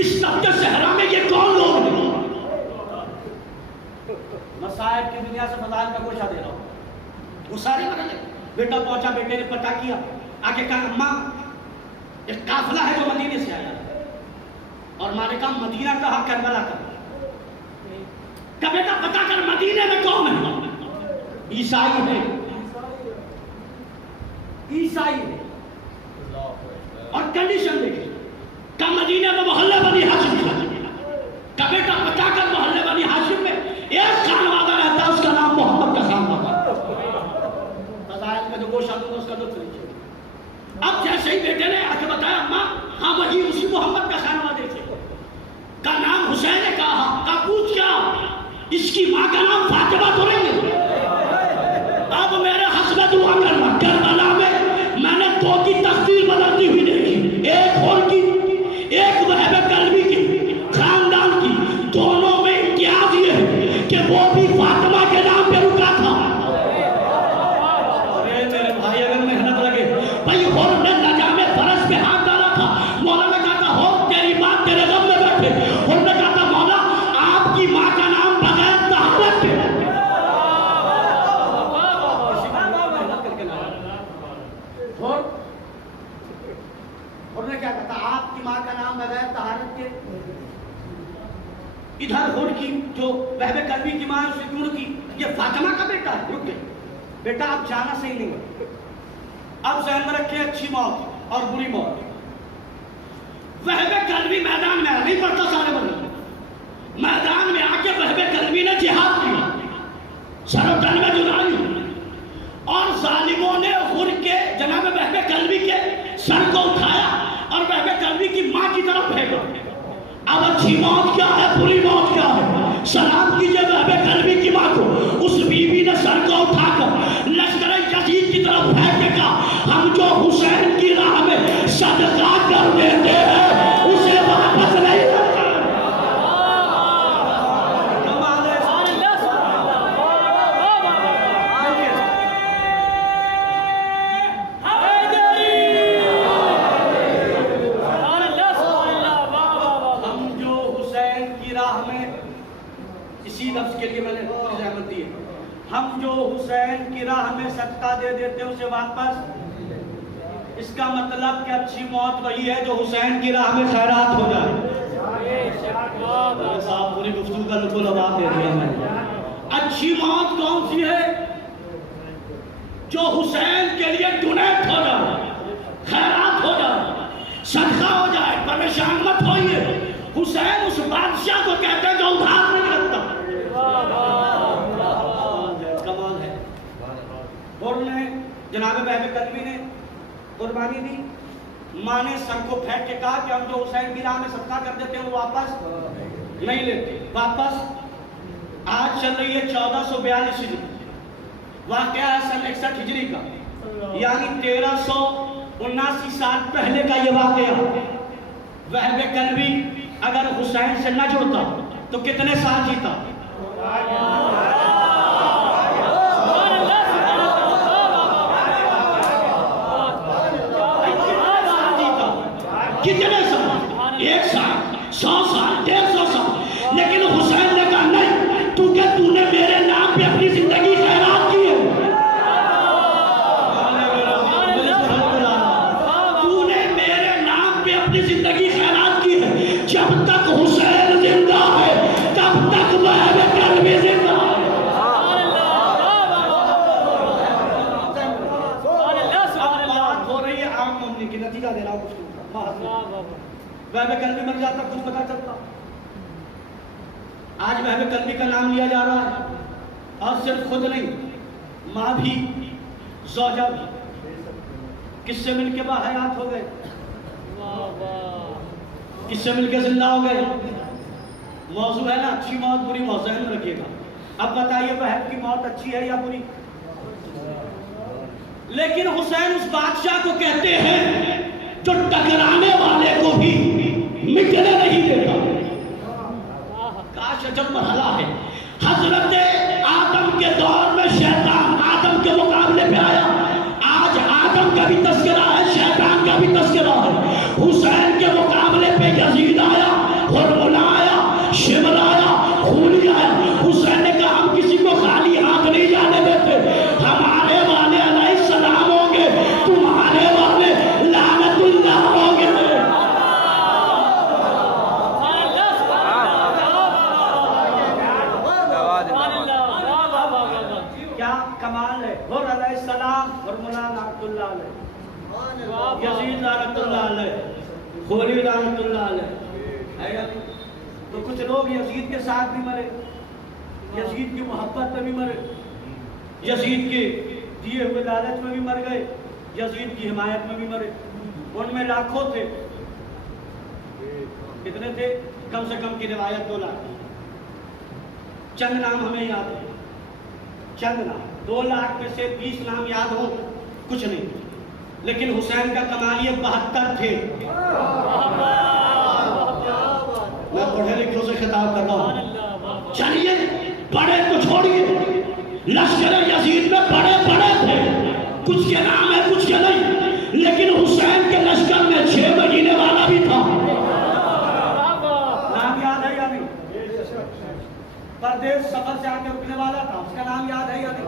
اس تپتے صحرا میں یہ کون لوگ ہیں. مسائل کی دنیا سے فضائل کا گوشہ دے رہا ہوں. وہ سارے مرحلے بیٹا پہنچا، بیٹے نے پتہ کیا، آگے کہا اماں ایک قافلہ ہے جو مدینے سے آیا ہے. اور ماں نے کہا مدینہ کہا، کربلا کا بیٹا پتہ کر مدینے میں کون ہے. عیسائی ہے، عیسائی ہے. اور کنڈیشن دیکھیں کہ مدینہ میں محلہ بنی ہاشم کا بیٹا پتہ کر محلہ بنی ہاشم میں ایک خانوادہ رہتا ہے، اس کا نام محمد کا خانوادہ. فضائل کا جو گوشہ دوں اس کا لطف لیجیے. اب جیسے ہی بیٹے نے آ کے بتایا اماں ہاں وہی اسی محمد کا خانوادہ تھے، کا نام حسین نے کہا پوچھ کیا اس کی ماں کا نام فاطمہ تو نہیں ہے. اب میرے حسب دعا کرنا، کربلا میں نے دو کی تقدیر بدلتی ہوئی دیکھی، ایک اور کی ایک وہب کلبی کی خاندان کی. دونوں میں امتیاز یہ ہے کہ وہ بھی فاطمہ کے نام پہ رکا تھا. ارے میرے بھائی اگر محنت لگے بھائی اور نے نجام فرض پہ ہاتھ ڈالا تھا. مولا نے کہا تھا ہو تیری ماں تیرے غم میں بیٹھے، اور نے کہا تھا مولا آپ کی ماں کا نام بغیر طہارت کے. اور نے کیا کہا تھا آپ کی ماں کا نام بغیر طہارت کے. ادھر ہور کی جو وہب کلبی کی ماں اسے کیوں کی یہ فاطمہ کا بیٹا ہے. رک گئے بیٹا آپ جانا صحیح نہیں ہے. اب ذہن میں رکھیں اچھی موت اور بری موت. وہب کلبی میدان میں نہیں پڑتا سارے بندے میدان میں آ کے وہب کلبی نے جہاد کیا، سر و تن میں جدائی، اور ظالموں نے غر کے جناب وہب کلبی کے سر کو اٹھایا اور وہب کلبی کی ماں کی طرف پھینکا. اب اچھی موت کیا ہے، بری موت کیا ہے؟ سلام کیجئے وہب کلبی کی ماں کو. اس بیوی نے سر کو اٹھا کر لشکر یزید کی طرف پھینک کہا ہم جو حسین کی راہ میں صدقہ کر دیتے ہیں اسے واپس نہیں کرتے. لفظ کے لیے میں نے رحمت دی ہے. ہم جو حسین کی راہ میں صدقہ دے دیتے ہیں اسے واپس. اس کا مطلب کہ اچھی موت وہی ہے جو حسین کی راہ میں خیرات ہو جائے. صاحب پوری گفتگو کا نقل آباد دے دیا میں نے. اچھی موت کون سی ہے؟ جو حسین کے لیے ڈونیٹ ہو جائے، خیرات ہو جائے، صدقہ ہو جائے. پریشان مت ہوئیے، حسین اس بادشاہ کو کہتے ہیں جو ادھار نہیں رکھتا. کمال ہے. اور انہیں جناب بہب کلبی نے قربانی دی. ماں نے سر کو پھینک کے کہا کہ ہم جو حسین کی راہ میں صدقہ کر دیتے ہیں وہ واپس نہیں لیتے. واپس آج چل رہی ہے 1442 ہجری، واقعہ ہے سن 61 ہجری کا، یعنی 1379 سال پہلے کا یہ واقعہ. وہب کلبی اگر حسین سے نہ جڑتا تو کتنے سال جیتا؟ کتنے سال؟ 1 سال، 100 سال، 150 سال. لیکن حسین نے کہا نہیں، تو نے میرے نام پہ اپنی زندگی خیرات کی ہے. تو نے میرے نام پہ اپنی زندگی خیرات کی ہے. جب تک حسین زندہ ہے تب تک وہب کلبی زندہ ہے. اب بات ہو رہی ہے عام معاملے کی، نتیجہ دے رہا ہوں گفتگو. وہب کلبی مر جاتا کچھ پتا چلتا. آج وہب کلبی کا نام لیا جا رہا ہے، اور صرف خود نہیں، ماں بھی، زوجہ بھی. کس سے مل کے باحیات ہو گئے، کس سے مل کے زندہ ہو گئے. موضوع ہے نا اچھی موت بری موت، ذہن میں رکھیے گا. اب بتائیے وہب کی موت اچھی ہے یا بری؟ لیکن حسین اس بادشاہ کو کہتے ہیں جو ٹکرانے والے کو بھی مٹنے نہیں دیتا. کاش عجب مرحلہ ہے. حضرت آدم کے دور میں شیطان آدم کے مقابلے پہ آیا. آج آدم کا بھی تذکرہ ہے، شیطان کا بھی تذکرہ ہے. حسین کے مقابلے پہ یزید آیا، ہرملہ آیا، شمر آیا، خولی آیا. حسین نے کہا ہم کسی کو خالی ہاتھ نہیں جانے دیتے. ہمارے والے علیہ السلام ہوں گے، تمہارے والے لعنت اللہ ہوں گے. کیا کمال ہے. حر علیہ السلام، ہرملہ لعنت اللہ علیہ، یزید لعنت اللہ علیہ، خولی لعنت اللہ علیہ. تو کچھ لوگ یزید کے ساتھ بھی مرے، یزید کی محبت میں بھی مرے، یزید کے دیے ہوئے لالچ میں بھی مر گئے، یزید کی حمایت میں بھی مرے. ان میں لاکھوں تھے. کتنے تھے؟ کم سے کم کی روایت 2 لاکھ. چند نام ہمیں یاد ہے، چند نام. 2 لاکھ میں سے 20 نام یاد ہو کچھ نہیں. لیکن حسین کا کمال یہ 72 تھے. میں پڑھے لکھوں سے خطاب کر رہا ہوں. چلیے بڑے تو چھوڑیے، لشکر یزید میں بڑے بڑے تھے، کچھ کے نام ہے کچھ کے نہیں. لیکن حسین کے لشکر میں 6 مہینے والا بھی تھا. نام یاد ہے یا نہیں؟ پردیس سفر سے آ کے رکنے والا تھا، اس کا نام یاد ہے یا نہیں؟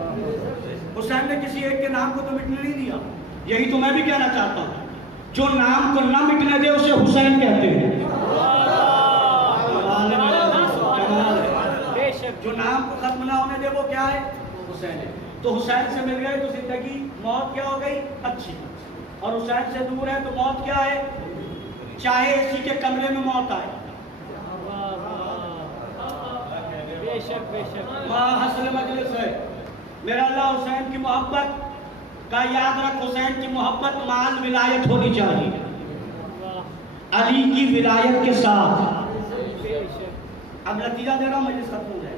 حسین نے کسی ایک کے نام کو تو مٹنے نہیں دیا. یہی تو میں بھی کہنا چاہتا ہوں، جو نام کو نہ مٹنے دے اسے حسین کہتے ہیں. جو نام کو ختم نہ ہونے دے وہ کیا ہے؟ حسین ہے. تو حسین سے مل گئے تو زندگی، موت کیا ہو گئی؟ اچھی. اور حسین سے دور ہے تو موت کیا ہے؟ چاہے اسی کے کمرے میں موت آئے. بے شک بے شک ماں حسن مجلس ہے. میرا اللہ حسین کی محبت کا یاد رکھ. حسین کی محبت مال ولایت ہونی چاہیے، علی کی ولایت کے ساتھ. اب نتیجہ دے رہا ہوں، مجلس ختم ہو جائے.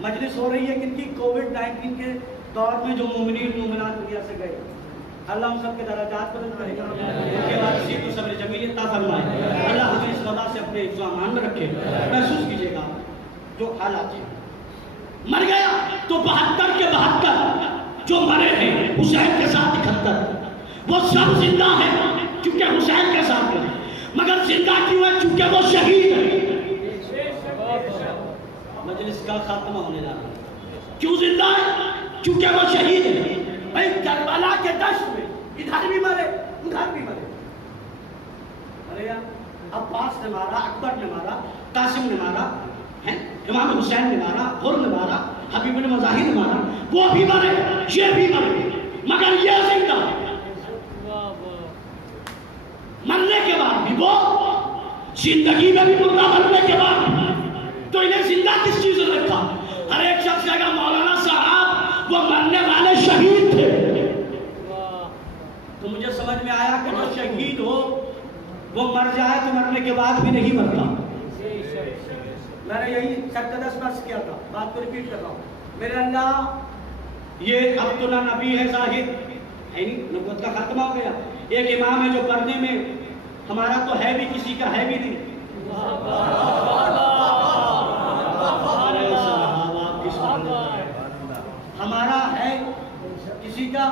مجلس ہو رہی ہے کن کی؟ کووڈ-19 کے دور میں جو مومنین مومنات دنیا سے گئے، اللہ ہم سب کے درجات بلند کرے گا. ان کے بعد اسی کو صبر جمیل عطا فرمائے. اللہ ہمیں اس وبا سے اپنے حفظ و امان میں رکھے. محسوس کیجیے گا جو حالات ہیں. مر گیا تو 72 کے 72 جو مرے ہیں حسین کے ساتھ 71 وہ سب زندہ ہیں کیونکہ حسین کے ساتھ ہیں. مگر زندہ کیوں ہے؟ چونکہ وہ شہید ہیں. مجلس کا خاتمہ ہونے جا رہا ہے. کیوں زندہ ہے؟ چونکہ وہ شہید ہے. بھائی کربلا کے دشت میں ادھر بھی مرے ادھر بھی مرے. ارے یار عباس نے مارا، اکبر نے مارا، قاسم نے مارا، امام حسین نے مارا، غر نے مارا، حبیب بن مظاہر نے مارا، وہ بھی مرے، یہ بھی مرے، مگر یہ زندہ مرنے کے بعد بھی، وہ زندگی میں بھی مردہ، مرنے کے بعد تو انہیں زندہ کس چیز نے رکھا؟ ہر ایک شخص کہے گا مولانا صاحب وہ مرنے والے شہید تھے. تو مجھے سمجھ میں آیا کہ جو شہید ہو وہ مر جائے تو مرنے کے بعد بھی نہیں مرتا. میں نے یہی 7-10 برس کیا تھا، بات کو ریپیٹ کر رہا ہوں. میرے اللہ یہ اب تو نہ نبی ہے ظاہر ہے نہیں، نبوت کا خاتمہ ہو گیا. ایک امام ہے جو پڑھنے میں ہمارا تو ہے بھی، کسی کا ہے بھی نہیں. ہمارا ہے کسی کا.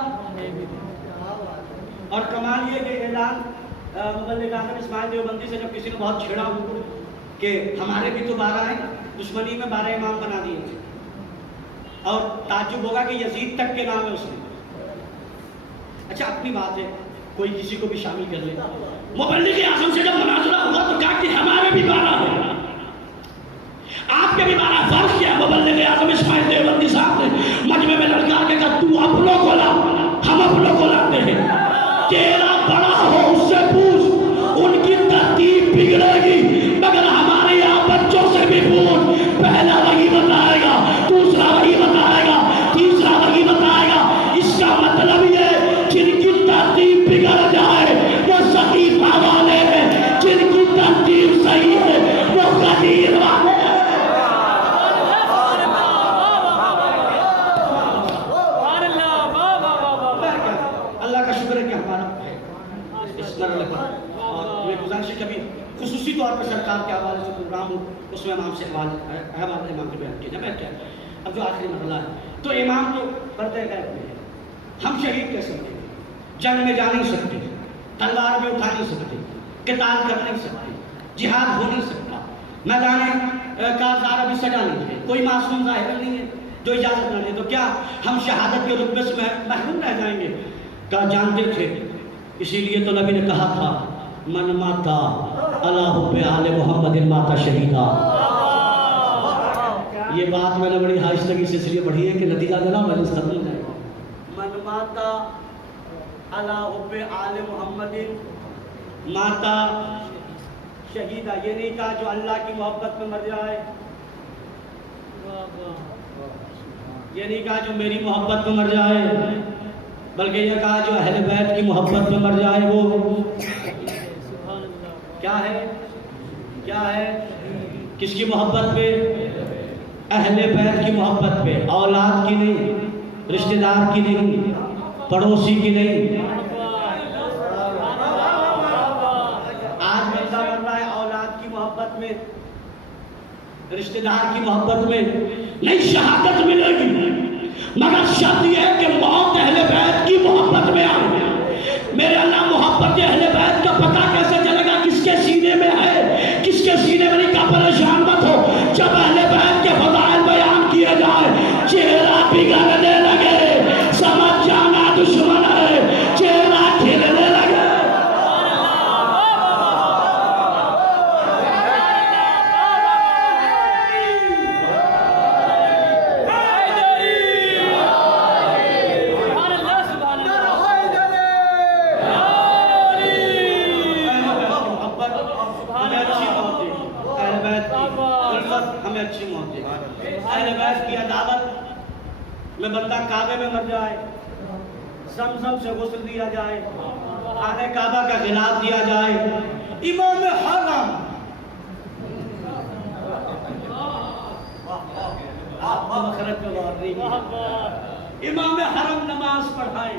اور کمال یہ کہ اعلان مبلغ اعظم اسماعیل دیوبندی سے جب کسی نے بہت چھیڑا کہ ہمارے بھی تو 12 ہیں، دشمنی میں 12 امام بنا دیے تھے. اور تعجب ہوگا کہ یزید تک کے نام ہے اس میں. اچھا اپنی بات ہے، کوئی کسی کو بھی شامل کر لے. مبلغ اعظم سے جب مناظرہ ہوا تو کہا کہ ہمارے بھی 12 ہیں، آپ کے بھی 12. فرض کیا مبلغ اعظم اسماعیل دیوبندی صاحب نے مجمع میں لڑکا کے کہا تو اپنوں کو لا، ہم اپنوں کو لاتے ہیں. تیرا بڑا ہو اس سے پوچھ، ان کی ترتیب بگڑے گی، مگر ہمارے یہاں بچوں سے بھی پوچھ. پہلا وہی بتائے گا، دوسرا وہی بتائے گا، تیسرا وہی بتائے گا. اس کا مطلب یہ جن کی ترتیب بگڑ جائے وہ سقیفہ والے ہیں، جن کی ترتیب صحیح ہے وہ قدیر والے ہیں. اللہ کا شکر ہے کہ ہمارا اس مرحلے پر، اور میں گزارش کبھی خصوصی طور پر سرکار کے حوالے سے پروگرام ہو اس میں امام سے احوال امام کے بیان کیا جائے. کیا اب جو آخری مرحلہ ہے تو امام تو بڑھتے گئے ہیں. ہم شہید کیسے ہوتے ہیں؟ جنگ میں جا نہیں سکتے، تلوار بھی اٹھا نہیں سکتے، قتال کر نہیں سکتے، جہاد ہو نہیں سکتا، میدان کارزار ابھی سجا نہیں ہے، کوئی معصوم ظاہر نہیں ہے جو اجازت نہ دے. تو کیا ہم شہادت کے رتبے سے محروم رہ جائیں گے؟ کیا جانتے تھے؟ اسی لیے تو نبی نے کہا تھا من ماتا علی حب آل محمد ماتا شہیدا. یہ بات میں نے بڑی آہستگی سے اس لیے پڑھی ہے کہ نتیجہ دینا میں ختم ہو جائے گا. من ماتا علی حب آل محمد ماتا شہیدا. یہ نہیں کہا جو اللہ کی محبت میں مر جائے، یہ نہیں کہا جو میری محبت میں مر جائے، بلکہ یہ کہا جو اہل بیت کی محبت میں مر جائے وہ کیا ہے؟ کیا ہے؟ کس کی محبت پہ؟ اہل بیت کی محبت پہ. اولاد کی نہیں، رشتہ دار کی نہیں، پڑوسی کی نہیں. آج بندہ مر رہا ہے اولاد کی محبت میں، رشتہ دار کی محبت میں نہیں. شہادت ملے گی مگر شرط یہ ہے کہ موت اہل بیت کی محبت میں آئے. میرے اللہ محبت اہل بیت کا پتہ کیسے چلے گا کس کے سینے میں ہے، کس کے سینے میں نہیں. کا پریشان مت ہو، جب اہل بیت کے فضائل بیان کیے جائے چہرہ بگڑنے لگے سمجھ جانا دشمن ہے، چہرہ کھلنے لگے. ہمیں اچھی موت دے. اہل بیت کی عداوت میں بندہ کعبے میں مر جائے، زمزم سے غسل دیا جائے، خانہ کعبہ کا غلاف دیا جائے، امام حرم امام حرم نماز پڑھائے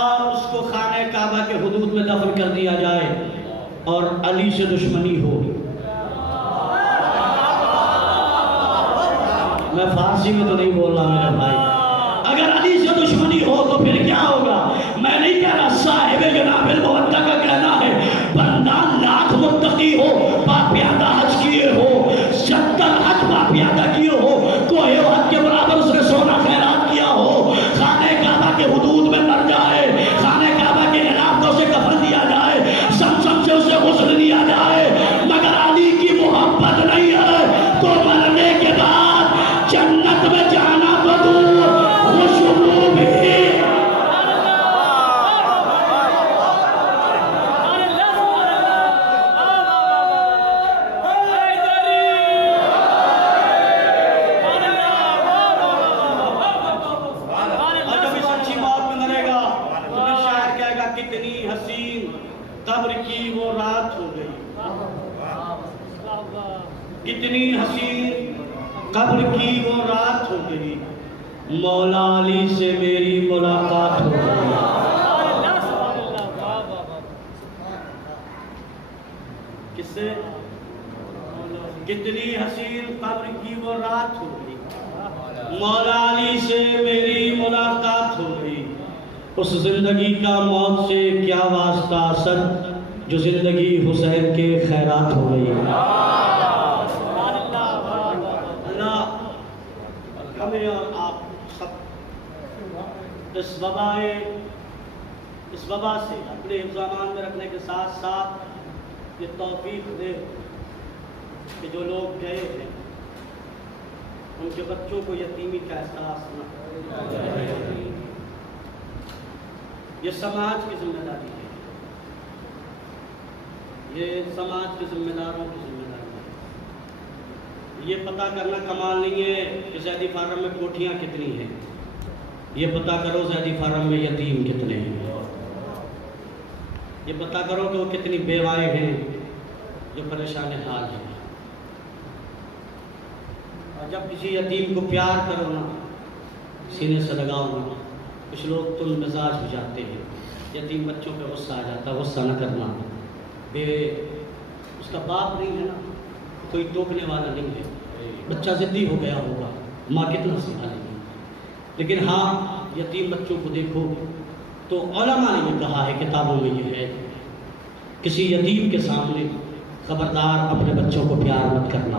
اور اس کو خانہ کعبہ کے حدود میں دفن کر دیا جائے اور علی سے دشمنی ہو. میں فارسی میں تو نہیں بول رہا میرے بھائی. اگر علی سے دشمنی ہو تو پھر کیا ہوگا؟ میں نہیں کہہ رہا، صاحب جناب المودہ کا کہنا ہے بندہ لاکھ متقی ہو، باپیادہ حج کیے ہو، 70 حج باپیادہ کیے ہو، کوہ وحد کے برابر اس نے سونا خیرات کیا ہو، خانہ کعبہ کے حدود میں مر جائے، خانہ کعبہ کے غلاف کو اسے کفن دیا جائے، زمزم سے اسے غسل دیا جائے، قبر کی وہ رات ہو گئی، کتنی حسین قبر کی وہ رات ہو گئی، مولا علی سے میری ملاقات ہو گئی۔ کس سے؟ کتنی حسین قبر کی وہ رات ہو گئی، مولا علی سے میری ملاقات ہو گئی۔ اس زندگی کا موت سے کیا واسطہ سر، جو زندگی حسین کے خیرات ہو گئی۔ اللہ ہمیں اور آپ سب اس وبا سے اپنے حفظ میں رکھنے کے ساتھ ساتھ یہ توفیق دے کہ جو لوگ گئے ہیں ان کے بچوں کو یتیمی کا احساس نہ ہو۔ یہ سماج کی ذمہ داری ہے، یہ سماج کے ذمہ داروں کی ذمہ داری ہے۔ یہ پتہ کرنا کمال نہیں ہے کہ زیدی فارم میں کوٹھیاں کتنی ہیں، یہ پتہ کرو زیدی فارم میں یتیم کتنے ہیں، یہ پتہ کرو کہ وہ کتنی بیوائیں ہیں جو پریشان حال ہیں۔ اور جب کسی یتیم کو پیار کرو نا، سینے سے لگاؤ نا، کچھ لوگ تند مزاج ہو جاتے ہیں، یتیم بچوں پہ غصہ آ جاتا ہے، غصہ نہ کرنا، اس کا باپ نہیں ہے نا، کوئی ٹوکنے والا نہیں ہے، بچہ ضدی ہو گیا ہوگا، ماں کتنا سکھالے گی۔ لیکن ہاں یتیم بچوں کو دیکھو تو علماء نے یہ کہا ہے، کتابوں میں یہ ہے، کسی یتیم کے سامنے خبردار اپنے بچوں کو پیار مت کرنا۔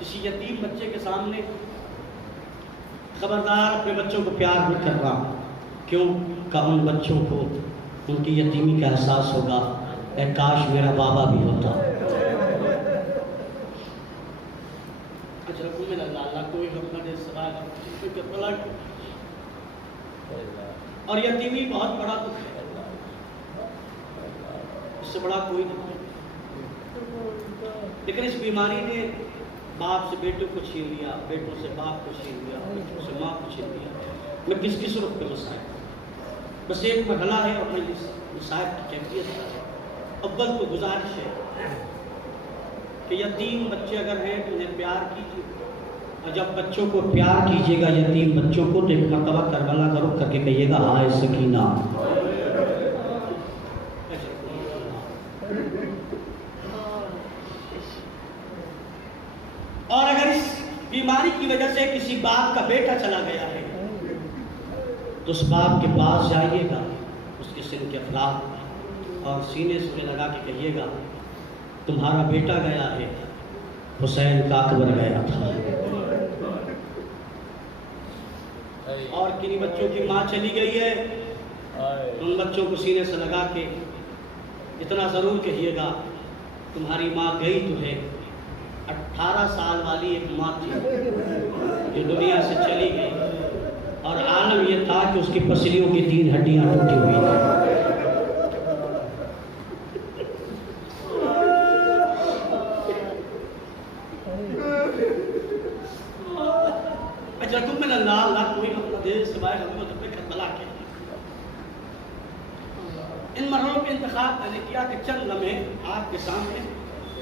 کسی یتیم بچے کے سامنے خبردار اپنے بچوں کو پیار مت کرنا، کیوں کہ ان بچوں کو ان کی یتیمی کا احساس ہوگا، اے کاش میرا بابا بھی ہوتا۔ اور یتیمی بہت بڑا دکھ ہے، اس سے بڑا کوئی دکھ نہیں، لیکن اس بیماری نے باپ سے بیٹوں کو چھین لیا، بیٹوں سے باپ کو چھین لیا، بچوں سے ماں کو چھین لیا۔ میں کس رخ پہ مسائل، بس ایک مرحلہ ہے اور میں مسائل کی کیفیت ہے۔ اول تو گزارش ہے کہ یتیم بچے اگر ہیں تو انہیں پیار کیجیے، اور جب بچوں کو پیار کیجیے گا، یتیم بچوں کو، تو ایک مرتبہ کربلا کا رخ کر کے کہیے گا ہائے سکینہ۔ اور اگر اس بیماری کی وجہ سے کسی باپ کا بیٹا چلا گیا ہے تو اس باپ کے پاس جائیے گا، اس کے سن کے افراد، اور سینے سے لگا کے کہیے گا تمہارا بیٹا گیا ہے، حسین کا اکبر گیا تھا۔ اور کنی بچوں کی ماں چلی گئی ہے، ان بچوں کو سینے سے لگا کے اتنا ضرور کہیے گا تمہاری ماں گئی تو ہے، 18 سال والی ایک ماں تھی جو دنیا سے چلی گئی، اور عالم یہ تھا کہ اس کی پسلیوں کی 3 ہڈیاں ٹوٹی ہوئی تھیں۔ ان مرحلوں کے انتخاب میں نے کیا کہ چند لمحے آپ کے سامنے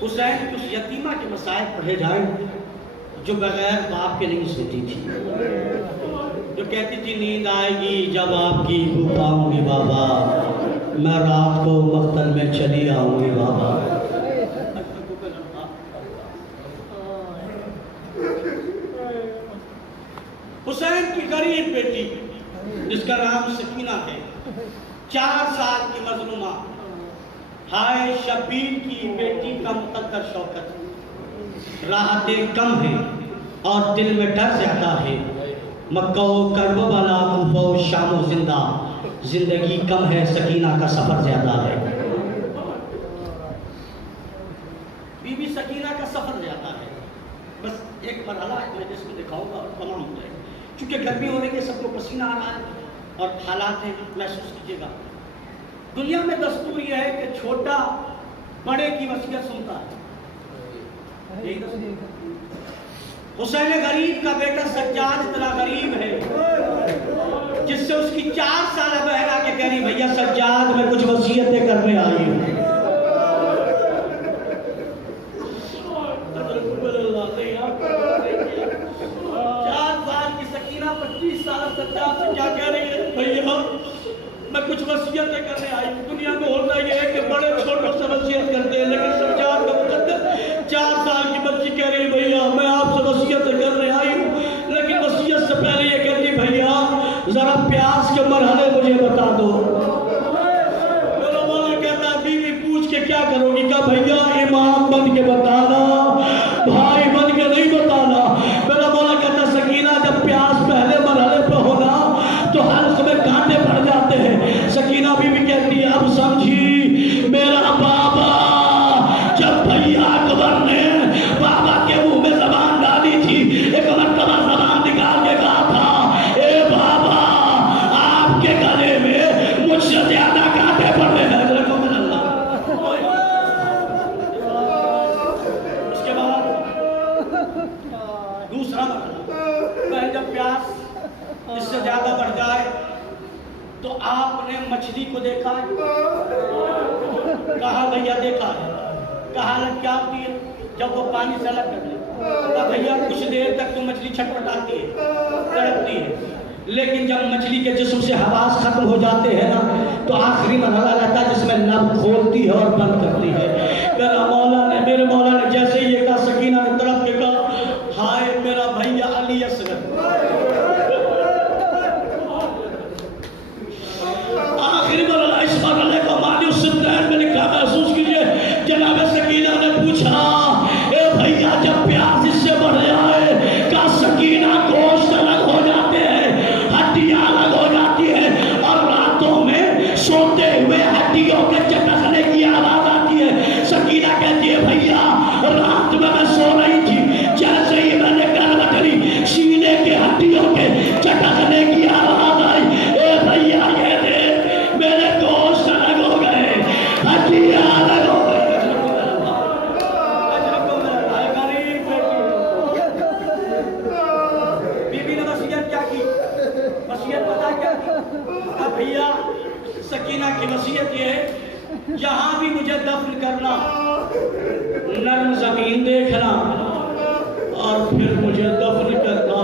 حسین کی اس یتیمہ کے مسائل پڑھے جائیں جو بغیر باپ کے نہیں سوتی تھی، جو کہتی تھی نیند آئے گی جب آپ کی بو پاؤں گی بابا، میں رات کو مقتل میں چلی آؤں گی بابا۔ حسین کی غریب بیٹی جس کا نام سکینہ ہے، 4 سال کی مظلومہ، ہائے شبیر کی بیٹی کا مقدر شوکت، راحتیں کم ہیں اور دل میں ڈر زیادہ ہے، مکہ و کربلا کوفہ و شام و زندہ، زندگی کم ہے سکینہ کا سفر زیادہ ہے۔ بی بی سکینہ کا سفر زیادہ ہے، بس ایک مرحلہ میں جس کو دکھاؤں گا اور تمام ہو جائے، چونکہ گرمی ہونے کے سب کو پسینہ آ رہا ہے اور حالات ہیں، محسوس کیجیے گا۔ دنیا میں دستور یہ ہے کہ چھوٹا بڑے کی وصیت سنتا ہے، حسین غریب کا بیٹا سجاد اتنا غریب ہے جس سے اس کی 4 سالہ بہن آ کے کہہ رہی بھیا سجاد میں کچھ وصیتیں کرنے آئی ہوں. سجاد سے کیا کہہ رہی ہے بھیا میں کچھ وصیتیں کرنے آئی ہوں. دنیا میں ہوتا یہ ہے کہ بڑے چھوٹوں سے وصیت کرتے ہیں, لیکن سجاد کا مقدر 4 سال کی بچی کہہ رہی بھیا میں آپ سے وصیتیں کرنے آئی ہوں, لیکن وصیت سے پہلے یہ کہتی بھیا ذرا پیاس کے مرحلے مجھے بتا دو. میرا مولا کہتا بیوی پوچھ کے کیا کرو گی؟ کہا بھیا امام بن کے بتانا, بھائی بن کے نہیں بتانا. میرا مولا کہتا سکینہ جب پیاس پہلے مرحلے پہ ہونا تو حلق میں کانٹے پڑ جاتے ہیں. سکینہ بیوی کہتی ہے اب سمجھی میرا بابا جب بھیا اکبر نے بابا کے منہ میں زبان ڈالی تھی, ایک مرتبہ زبان نکال کے کہا تھا اے بابا آپ کے گلے میں مجھ سے زیادہ کانٹے پڑ رہے ہیں. اس کے بعد دوسرا مرحلہ جب پیاس اس سے زیادہ بڑھ جائے تو آپ نے مچھلی کو دیکھا ہے؟ کہا بھیا دیکھا ہے. کہا حالت کیا ہوتی ہے جب وہ پانی سے الگ کر لے؟ کہا بھیا کچھ دیر تک تو مچھلی چھٹپٹاتی ہے, تڑپتی ہے, لیکن جب مچھلی کے جسم سے حواس ختم ہو جاتے ہیں نا تو آخری مرحلہ رہتا ہے جس میں لب کھولتی ہے اور بند کرتی ہے. میرے مولا نے جیسے ہی یہ کہا سکینہ نے تڑپ کے کہا ہائے میرا بھیا علی اصغر. آخری مرحلہ اس مرحلے کو مانی اس سمتین میں لکھا محسوس کیجئے. جناب سکینہ نے پوچھا اے بھیا جب پیاس اس سے بڑھ جائے کہا سکینہ گوشت الگ ہو جاتے ہیں, ہڈیاں الگ ہو جاتی ہیں, اور راتوں میں سوتے ہوئے ہڈیوں کے چٹکنے کی آواز آتی ہے. سکینہ کہتی ہے بھیا رات میں سو رہی تھی, جیسے ہی میں نے کروٹ لی سینے کے ہڈیوں کے چٹکنے کی آواز آئی. اے بھیا یہ دیکھ میرے گوشت الگ ہو گئے, ہڈیاں الگ ہو گئے. بیوی نے وصیت کیا کی؟ وصیت پتا کیا کی؟ اب بھیا سکینہ کی وصیت یہ ہے جہاں بھی مجھے دفن کرنا نرم زمین دیکھنا اور پھر مجھے دفن کرنا.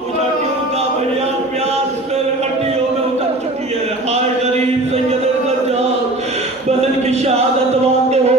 مجھے کیوں کہا بھیا پیاس میرے ہڈیوں میں اتر چکی ہے. ہائے غریب سید سجاد بہن کی شہادت واقع ہو